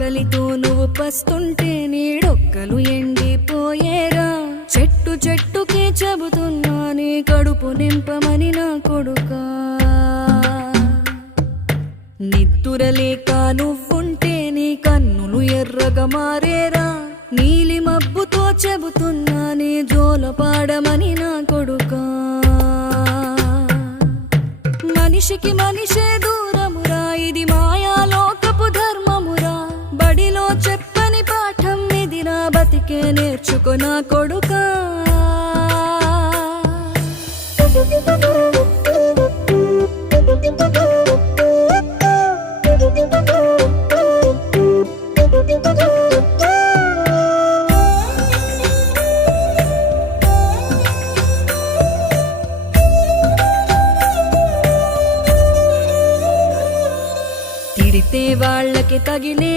ఆకలితో నువ్వు పస్తుంటే నీడొక్కలు ఎండిపోయేరా. చెట్టు చెట్టుకే చెబుతున్నా నీ కడుపు నింపమని నా కొడుకా. నిద్దురలేక నువ్వుంటే నీ కన్నులు ఎర్రగా మారేరా. నీలి మబ్బుతో చెబుతున్నా నీ జోలపాడమని నా కొడుకా. మనిషికి మనిషే దూరమురా, ఇది మాయాలోకపు ధర్మమురా. బడిలో చెప్పని పాఠం ఇది, నా బతికే నేర్చుకో నా కొడుకా. తిడితే వాళ్ళకి తగిలే